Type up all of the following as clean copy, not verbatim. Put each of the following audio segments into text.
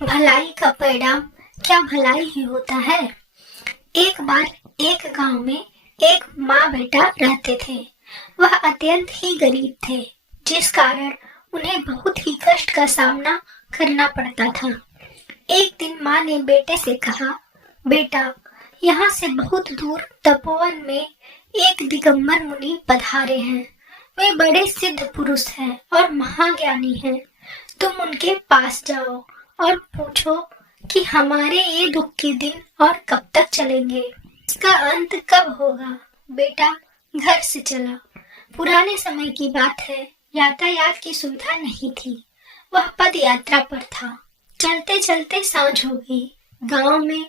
भलाई का परिणाम क्या भलाई ही होता है। एक बार एक गांव में एक माँ बेटा रहते थे। वह अत्यंत ही गरीब थे, जिस कारण उन्हें बहुत ही कष्ट का सामना करना पड़ता था। एक दिन माँ ने बेटे से कहा, बेटा, यहाँ से बहुत दूर तपोवन में एक दिगंबर मुनि पधारे हैं। वे बड़े सिद्ध पुरुष हैं और महाज्ञानी हैं। तुम उनके पास जाओ और पूछो कि हमारे ये दुख के दिन और कब तक चलेंगे, इसका अंत कब होगा। बेटा घर से चला। पुराने समय की बात है, यातायात की सुविधा नहीं थी। वह पद यात्रा पर था। चलते चलते सांझ हो गई। गांव में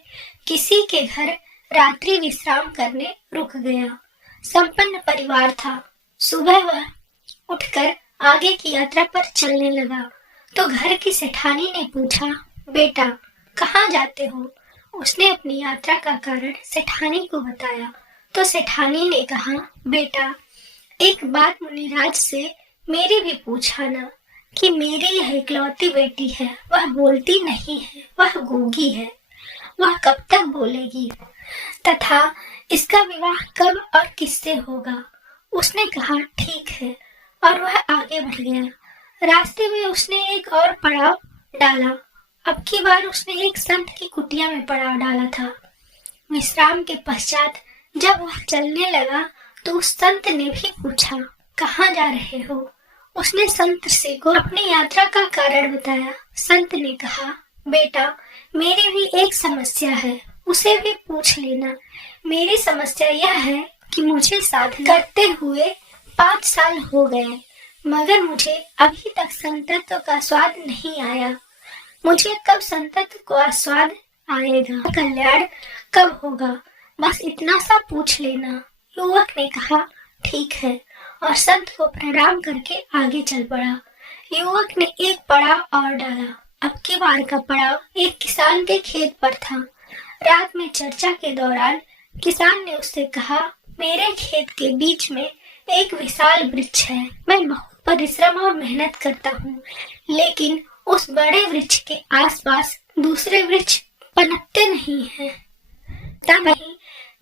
किसी के घर रात्रि विश्राम करने रुक गया। संपन्न परिवार था। सुबह वह उठकर आगे की यात्रा पर चलने लगा तो घर की सेठानी ने पूछा, बेटा कहाँ जाते हो। उसने अपनी यात्रा का कारण सेठानी को बताया तो सेठानी ने कहा, बेटा एक बात मुनिराज से मेरी भी पूछा ना कि मेरी यह इकलौती बेटी है, वह बोलती नहीं है, वह गूंगी है, वह कब तक बोलेगी तथा इसका विवाह कब और किससे होगा। उसने कहा, ठीक है, और वह आगे बढ़ गया। रास्ते में उसने एक और पड़ाव डाला। अब की बार उसने एक संत की कुटिया में पड़ाव डाला था। विश्राम के पश्चात जब वह चलने लगा तो उस संत ने भी पूछा, कहाँ जा रहे हो। उसने संत से को अपनी यात्रा का कारण बताया। संत ने कहा, बेटा मेरी भी एक समस्या है, उसे भी पूछ लेना। मेरी समस्या यह है कि मुझे साधना करते हुए 5 साल हो गए, मगर मुझे अभी तक संतत्व का स्वाद नहीं आया। मुझे कब संतत्व का स्वाद आएगा, कल्याण कब होगा, बस इतना सा पूछ लेना। युवक ने कहा, ठीक है, और संत को प्रणाम करके आगे चल पड़ा। युवक ने एक पड़ाव और डाला। अब की बार का पड़ाव एक किसान के खेत पर था। रात में चर्चा के दौरान किसान ने उससे कहा, मेरे खेत के बीच में एक विशाल वृक्ष है। मैं बहुत परिश्रम और मेहनत करता हूँ, लेकिन उस बड़े वृक्ष के आसपास दूसरे वृक्ष पनपते नहीं हैं। तब नहीं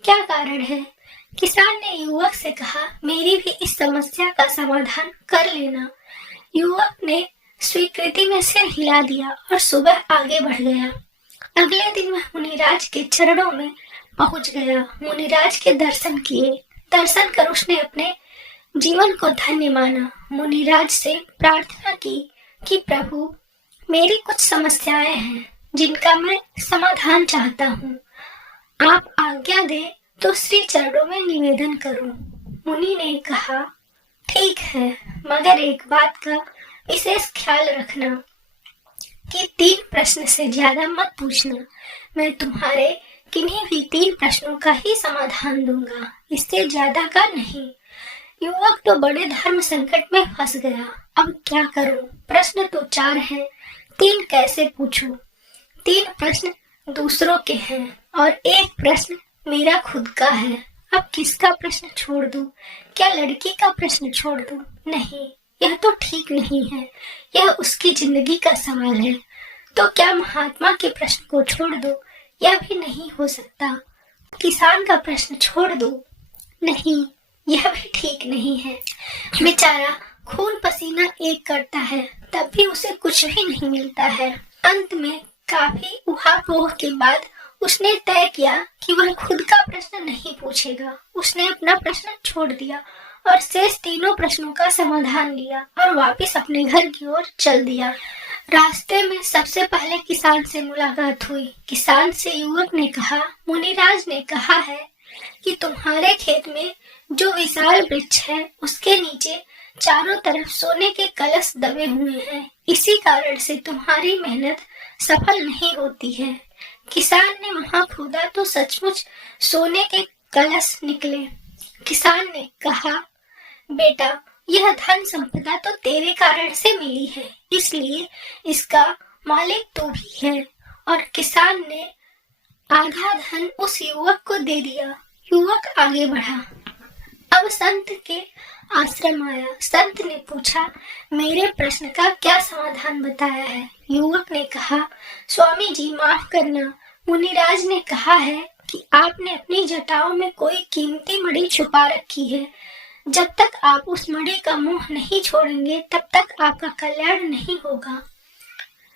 क्या कारण है। किसान ने युवक से कहा, मेरी भी इस समस्या का समाधान कर लेना। युवक ने स्वीकृति में सिर हिला दिया और सुबह आगे बढ़ गया। अगले दिन वह मुनिराज के चरणों में पहुंच गया। मुनिराज के दर्शन किए। दर्शन कर उसने अपने जीवन को धन्य माना। मुनिराज से प्रार्थना की कि प्रभु मेरी कुछ समस्याएं हैं जिनका मैं समाधान चाहता हूँ। आप आज्ञा दे तो श्री चरणों में निवेदन करूं। मुनि ने कहा, ठीक है, मगर एक बात का विशेष ख्याल रखना कि 3 प्रश्न से ज्यादा मत पूछना। मैं तुम्हारे किन्हीं भी 3 प्रश्नों का ही समाधान दूंगा, इससे ज्यादा का नहीं। युवक तो बड़े धर्म संकट में फंस गया। अब क्या करूं? प्रश्न तो 4 हैं, 3 कैसे पूछूं? 3 प्रश्न दूसरों के हैं और 1 प्रश्न मेरा खुद का है। अब किसका प्रश्न छोड़ दूं? क्या लड़की का प्रश्न छोड़ दूं? नहीं, यह तो ठीक नहीं है। यह उसकी जिंदगी का सवाल है। तो क्या महात्मा के प्रश्न को छोड़ दूं? यह भी नहीं हो सकता। किसान का प्रश्न छोड़ दूं? नहीं, यह भी ठीक नहीं है। बेचारा खून पसीना एक करता है, तब भी उसे कुछ भी नहीं मिलता है। अंत में काफी उहापोह के बाद उसने तय किया कि वह खुद का प्रश्न नहीं पूछेगा। उसने अपना प्रश्न छोड़ दिया और शेष 3 प्रश्नों का समाधान लिया और वापस अपने घर की ओर चल दिया। रास्ते में सबसे पहले किसान से मुलाकात हुई। किसान से युवक ने कहा, मुनिराज ने कहा है कि तुम्हारे खेत में जो विशाल वृक्ष है उसके नीचे चारों तरफ सोने के कलश दबे हुए हैं। इसी कारण से तुम्हारी मेहनत सफल नहीं होती है। किसान ने वहां खोदा तो सचमुच सोने के कलश निकले। किसान ने कहा, बेटा यह धन संपदा तो तेरे कारण से मिली है, इसलिए इसका मालिक तू भी है। और किसान ने आधा धन उस युवक को दे दिया। युवक आगे बढ़ा। अब संत के आश्रम आया। संत ने पूछा, मेरे प्रश्न का क्या समाधान बताया है? युवक ने कहा, स्वामी जी माफ करना, मुनिराज ने कहा है कि आपने अपनी जटाओं में कोई कीमती मणि छुपा रखी है। जब तक आप उस मणि का मुंह नहीं छोड़ेंगे तब तक आपका कल्याण नहीं होगा।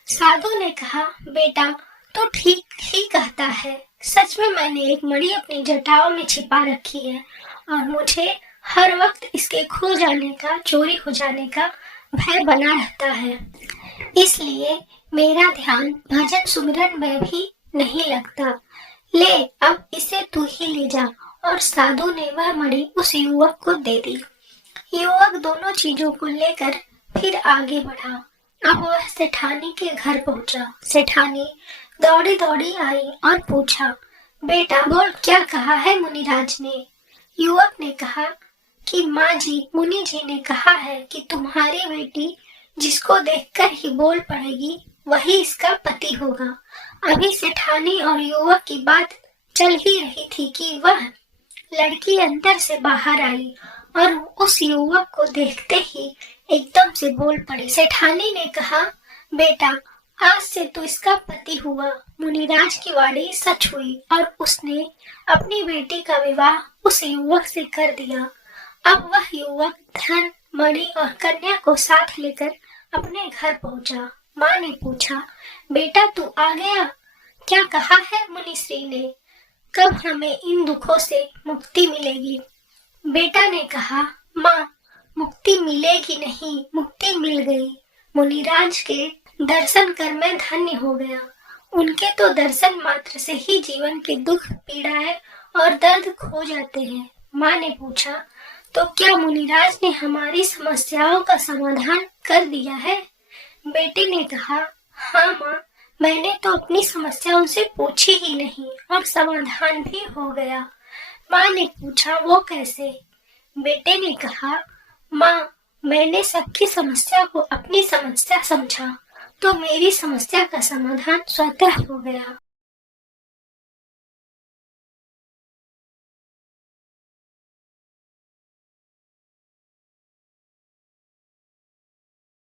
साधु ने कहा, बेटा तो ठीक ही कहता है। सच में मैंने एक मणि अपनी जटाओं में छिपा रखी है और मुझे हर वक्त इसके खो जाने का, चोरी हो जाने का भय बना रहता है। इसलिए मेरा ध्यान भजन सुमिरन में भी नहीं लगता। ले अब इसे तू ही ले जा। और साधु ने वह मणि उस युवक को दे दी। युवक दोनों चीजों को लेकर फिर आगे बढ़ा। अब वह सेठानी के घर पहुंचा। सेठानी दौड़ी दौड़ी आई और पूछा, बेटा बोल, क्या कहा है मुनिराज ने? युवक ने कहा कि माँ जी, मुनि जी ने कहा है कि तुम्हारी बेटी जिसको देखकर ही बोल पड़ेगी वही इसका पति होगा। अभी सेठानी और युवक की बात चल ही रही थी कि वह लड़की अंदर से बाहर आई और उस युवक को देखते ही एकदम से बोल पड़ी। सेठानी ने कहा, बेटा आज से तो इसका पति हुआ। मुनिराज की वाणी सच हुई और उसने अपनी बेटी का विवाह उस युवक से कर दिया। अब वह युवक धन, मणि और कन्या को साथ लेकर अपने घर पहुंचा। माँ ने पूछा, बेटा तू आ गया? क्या कहा है मुनिश्री ने? कब हमें इन दुखों से मुक्ति मिलेगी? बेटा ने कहा, माँ मुक्ति मिलेगी नहीं, मुक्ति मिल गई। मुनिराज के दर्शन कर मैं धन्य हो गया। उनके तो दर्शन मात्र से ही जीवन के दुख, पीड़ाएं और दर्द खो जाते हैं। माँ ने पूछा, तो क्या मुनिराज ने हमारी समस्याओं का समाधान कर दिया है? बेटे ने कहा, हाँ माँ, मैंने तो अपनी समस्या उनसे पूछी ही नहीं और समाधान भी हो गया। माँ ने पूछा, वो कैसे? बेटे ने कहा, माँ मैंने सबकी समस्या को अपनी समस्या समझा तो मेरी समस्या का समाधान स्वतः हो गया।